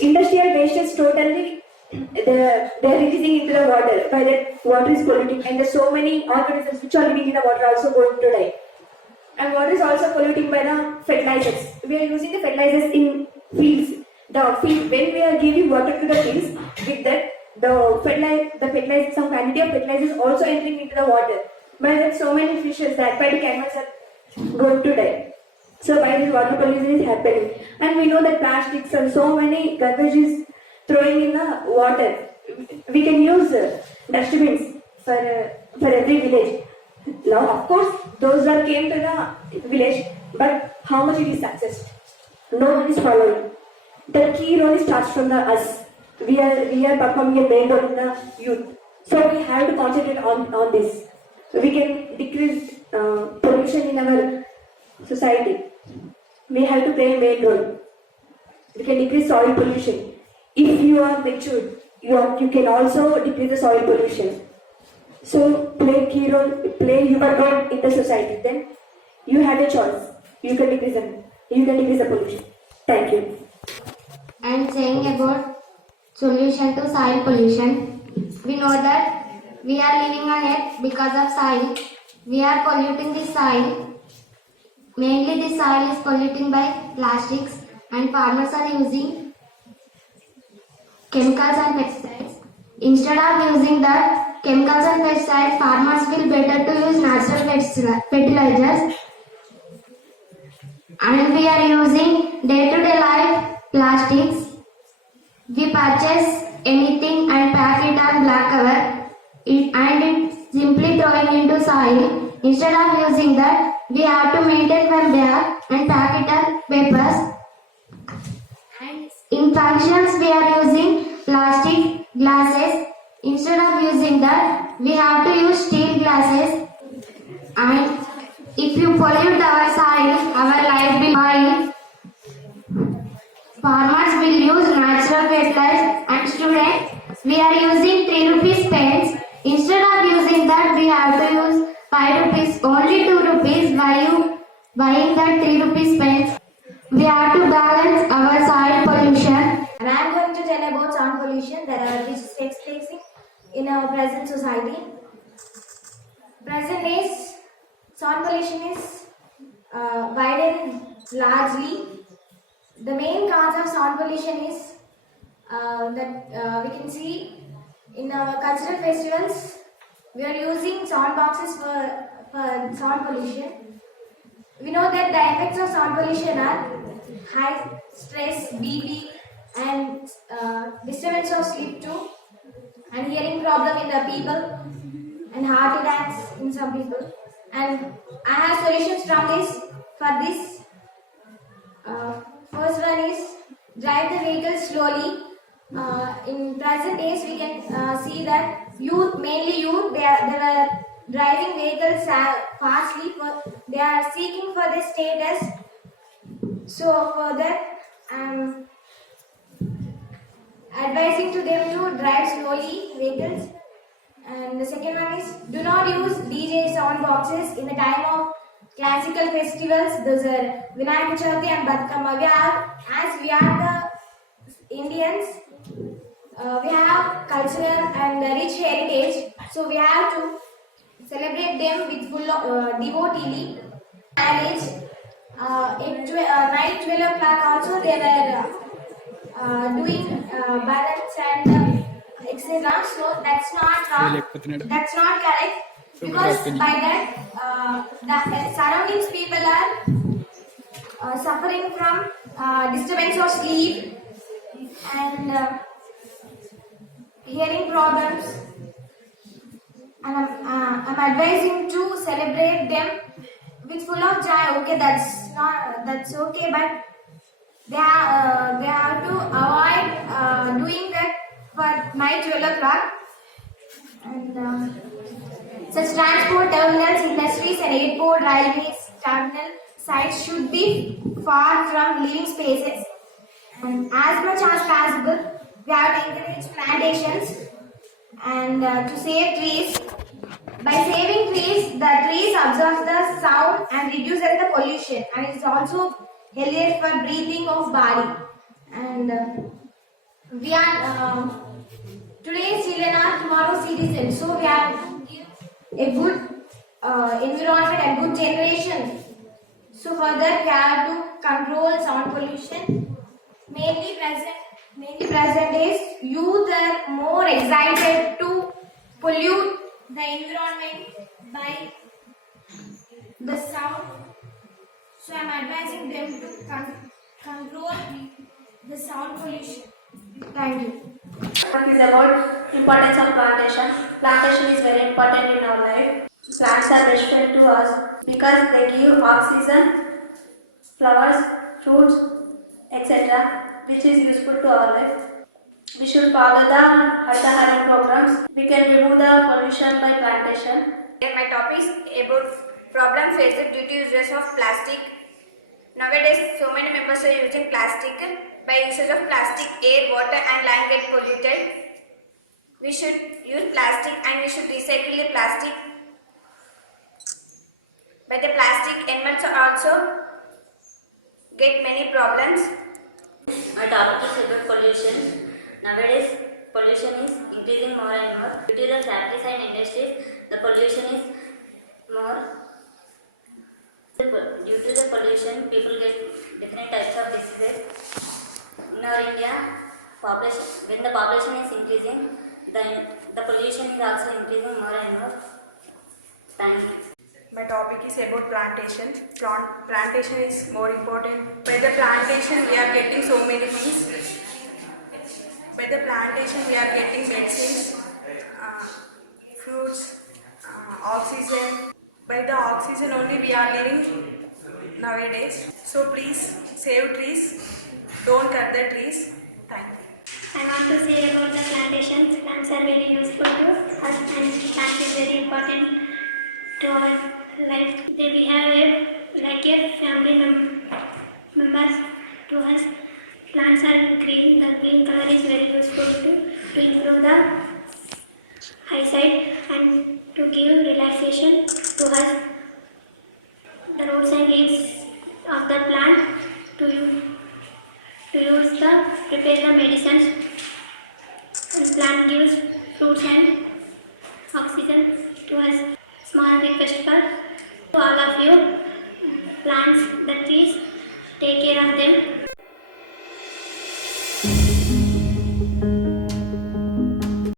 Industrial waste is totally they're releasing into the water. By that, water is polluting, and there's so many organisms which are living in the water also going to die. And water is also polluting by the fertilizers. We are using the fertilizers in fields. The field, when we are giving water to the fields, with that the some quantity of fertilizers also entering into the water. By that, so many fishes, the aquatic animals are going to die. So by this, water pollution is happening, and we know that plastics and so many garbage is throwing in the water. We can use dustbins for every village. Now, of course, those that came to the village, but how much it is success? No one is following. The key role starts from us. We are performing a main role in the youth. So we have to concentrate on this. We can decrease pollution in our society. We have to play a main role. We can decrease soil pollution. If you are mature, you can also decrease the soil pollution. So play your role in the society. Then you have a choice. You can decrease the pollution. Thank you. I am saying about solution to soil pollution. We know that we are living on earth because of soil. We are polluting the soil. Mainly the soil is polluting by plastics, and farmers are using chemicals and pesticides. Instead of using the chemicals and pesticides, farmers will better to use natural fertilizers. And we are using day-to-day life plastics. We purchase anything and pack it on black cover, and it's simply throwing into soil. Instead of using that, we have to maintain one bag and pack it on papers. And in functions, we are using plastic glasses. Instead of using that, we have to use steel glasses. And if you pollute our soil, our life will spoil. Farmers will use natural fertilizers, and students, we are using 3 rupees pens. Instead of using that, we have to use 5 rupees, only 2 rupees. Why you buying that 3 rupees pens? We have to balance our soil pollution. And I am going to tell about sound pollution which takes place in our present society. Present days, sound pollution is widened largely. The main cause of sound pollution is that we can see in our cultural festivals, we are using sound boxes for sound pollution. We know that the effects of sound pollution are high stress, BP, and disturbance of sleep too, and hearing problem in the people, and heart attacks in some people. And I have solutions for this. First one is drive the vehicle slowly. In present days, we can see that mainly youth, they were driving vehicles fastly. They are seeking for the status. So for that, I'm advising to them to drive slowly vehicles. And the second one is do not use DJ sound boxes in the time of classical festivals. Those are Vinayaka Chavithi and Batkama. As we are the Indians, we have cultural and rich heritage, so we have to celebrate them with full devotedly. Marriage, night 12 o'clock also they were doing balance and etc. So that's not wrong. That's not correct, because by that the surroundings people are suffering from disturbance of sleep and hearing problems, and I'm advising to celebrate them with full of joy. Okay, that's okay, but they have to avoid doing that for night 12 o'clock. And such transport terminals, industries, and airport, railways, terminal sites should be far from living spaces. And as much as possible, we have to encourage plantations and to save trees. By saving trees, the trees absorb the sound and reduces the pollution, and it also healthier for breathing of body. And we are today's children are tomorrow's citizens, so we have to give a good environment and good generation. So for that we have to control sound pollution. Mainly present is youth are more excited to pollute the environment by the sound. So I am advising them to control the sound pollution. Thank you. What is about importance of plantation. Plantation is very important in our life. Plants are best friend to us because they give oxygen, flowers, fruits, etc., which is useful to our life. We should follow the Hartahara programs. We can remove the pollution by plantation. My topic is about problem faced due to uses of plastic. Nowadays, so many members are using plastic. By usage of plastic, air, water and land get polluted. We should use plastic and we should recycle the plastic. By the plastic, animals also get many problems. My topic is about pollution. Nowadays, pollution is increasing more and more. Due to the factories and industries, the pollution is more. Due to the pollution, people get different types of diseases. In our India, when the population is increasing, then the pollution is also increasing more and more. Thank you. My topic is about plantation. Plantation is more important. By the plantation, we are getting so many things. By the plantation, we are getting medicines, fruits, oxygen. By the oxygen only we are living nowadays. So please save trees. Don't cut the trees. Thank you. I want to say about the plantation. Plants are very useful to us and plants is very important to our life. They behave like a family members to us. Plants are green. The green color is very useful to improve the eyesight and to give relaxation to us. The roots and leaves of the plant to use the prepare the medicines. And plant gives fruits and oxygen to us. Small request for all of you. Plants the trees, take care of them.